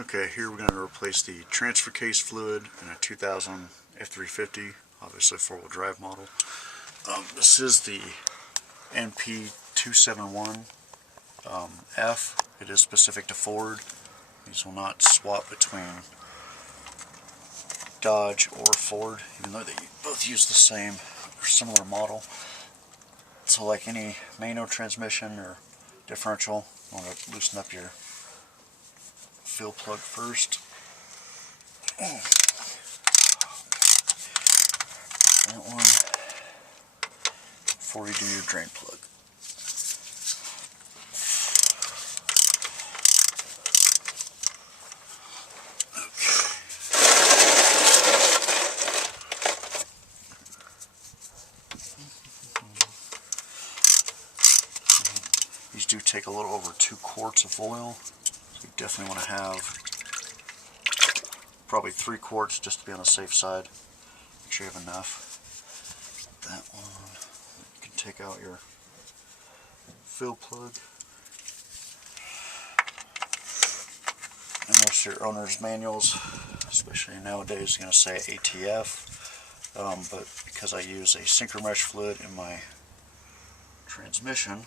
Okay, here we're going to replace the transfer case fluid in a 2000 F350, obviously four-wheel drive model. This is the NP271 F. It is specific to Ford. These will not swap between Dodge or Ford, even though they both use the same or similar model. So like any manual transmission or differential, you want to loosen up your fill plug first. That one before you do your drain plug. These do take a little over 2 quarts of oil, so you definitely want to have probably 3 quarts just to be on the safe side. Make sure you have enough. That one, you can take out your fill plug. And most of your owner's manuals, especially nowadays, are going to say ATF, but because I use a synchro mesh fluid in my transmission,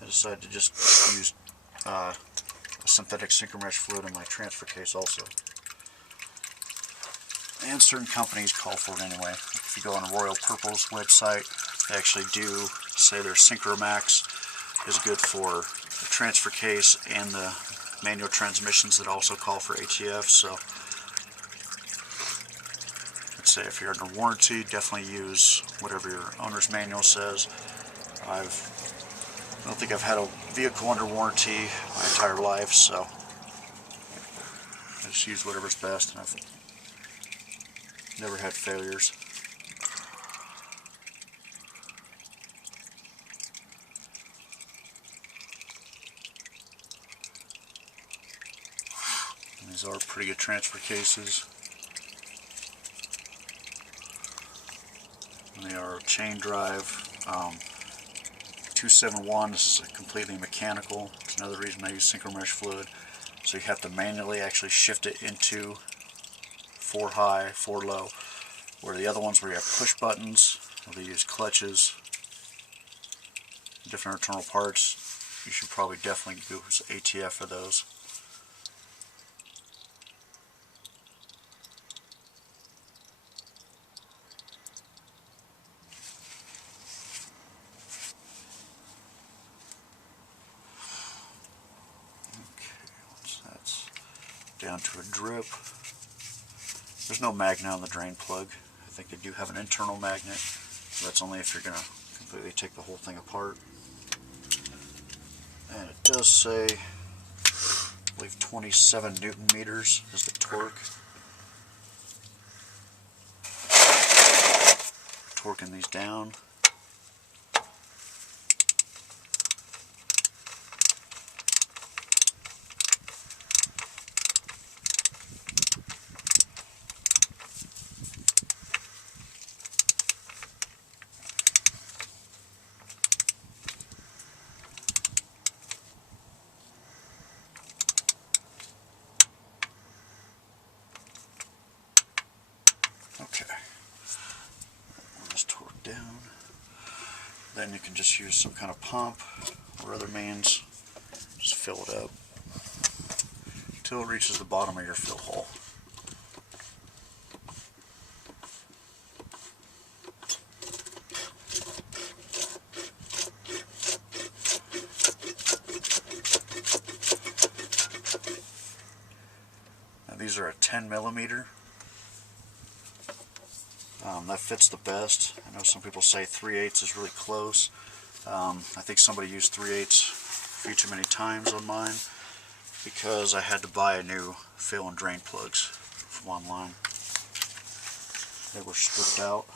I decided to just use a synthetic synchro mesh fluid in my transfer case also. And certain companies call for it anyway. If you go on Royal Purple's website, they actually do say their Synchro Max is good for the transfer case and the manual transmissions that also call for ATF. So let's say if you're under warranty, definitely use whatever your owner's manual says. I don't think I've had a vehicle under warranty my entire life, so I just use whatever's best, and I've never had failures. And these are pretty good transfer cases. And they are chain drive. 271, this is completely mechanical. It's another reason I use synchro mesh fluid. So you have to manually actually shift it into 4 high, 4 low. Where the other ones where you have push buttons, or they use clutches, different internal parts, you should probably definitely use ATF for those. Down to a drip. There's no magnet on the drain plug. I think they do have an internal magnet. So that's only if you're going to completely take the whole thing apart. And it does say, I believe 27 Newton meters is the torque. Torquing these down. Okay, just torque down. Then you can just use some kind of pump or other means. Just fill it up until it reaches the bottom of your fill hole. Now these are a 10 millimeter. That fits the best. I know some people say 3/8 is really close. I think somebody used 3/8 a few too many times on mine because I had to buy a new fill and drain plugs from online. They were stripped out.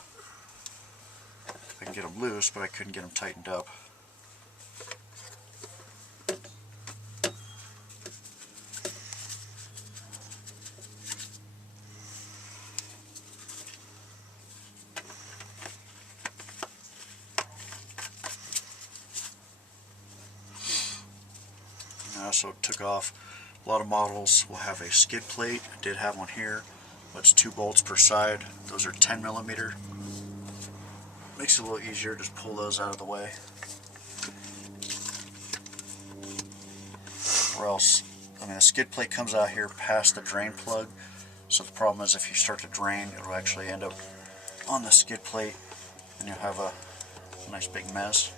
I can get them loose, but I couldn't get them tightened up. I also took off A lot of models will have a skid plate. I did have one here, but it's 2 bolts per side. Those are 10 millimeter. Makes it a little easier, just pull those out of the way. Or else, I mean, the skid plate comes out here past the drain plug, so the problem is if you start to drain, it'll actually end up on the skid plate and you'll have a nice big mess.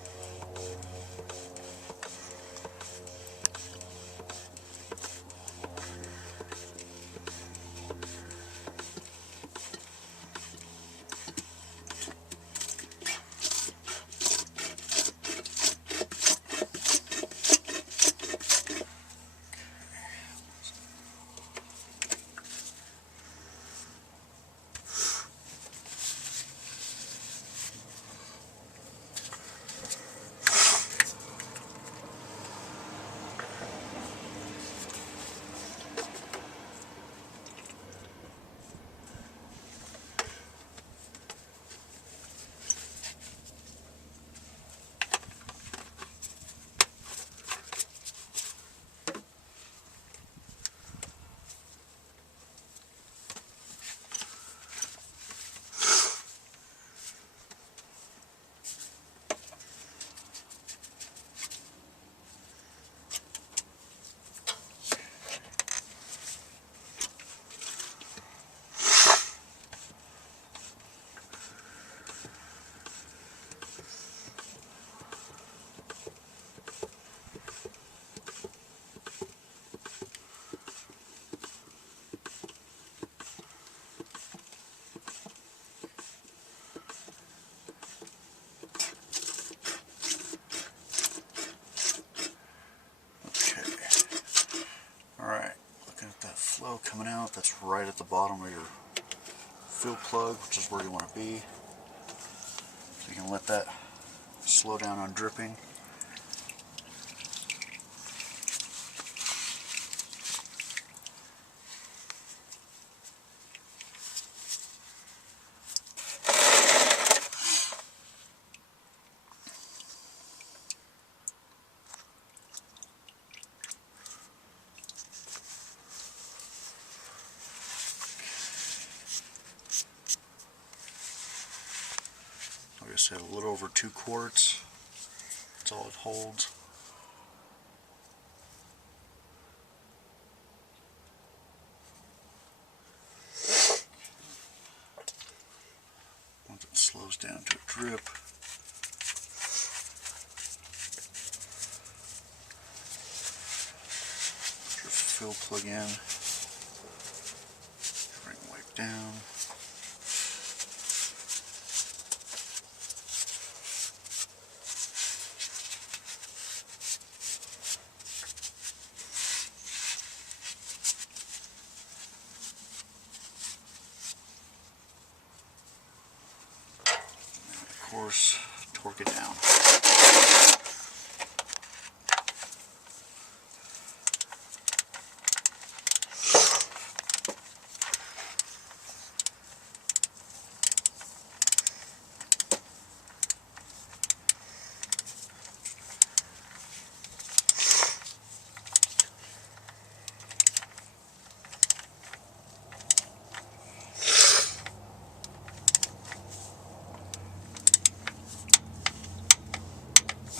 Flow coming out, that's right at the bottom of your fill plug, which is where you want to be. So you can let that slow down on dripping. Like I said, a little over 2 quarts. That's all it holds. Once it slows down to a drip, your fill plug in, everything wipe down. Of course, torque it down.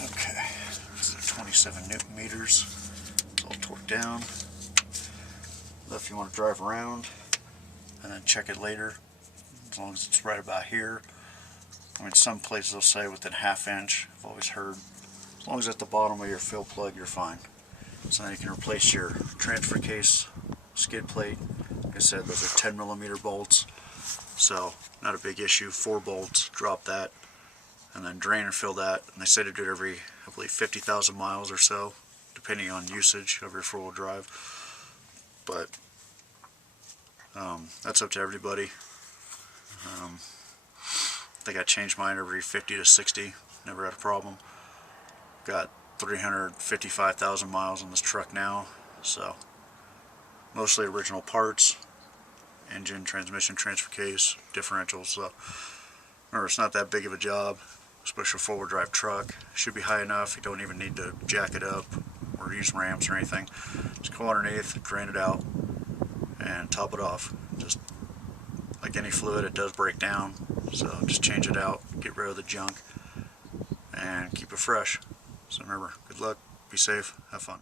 Okay, this is 27 Newton meters. It's all torqued down. If you want to drive around and then check it later, as long as it's right about here. I mean, some places will say within ½ inch. I've always heard, as long as at the bottom of your fill plug, you're fine. So then you can replace your transfer case skid plate. Like I said, those are 10 millimeter bolts, so not a big issue. 4 bolts, drop that, and then drain and fill that. And they say to do it every, I believe, 50,000 miles or so, depending on usage of your 4-wheel drive. But that's up to everybody. I think I changed mine every 50 to 60. Never had a problem. Got 355,000 miles on this truck now, so mostly original parts, engine, transmission, transfer case, differentials. So remember, it's not that big of a job, especially a 4-wheel drive truck. It should be high enough. You don't even need to jack it up. or use ramps or anything. Just go underneath, drain it out, and top it off. Just like any fluid, it does break down, so just change it out, get rid of the junk, and keep it fresh. So remember, good luck, be safe, have fun.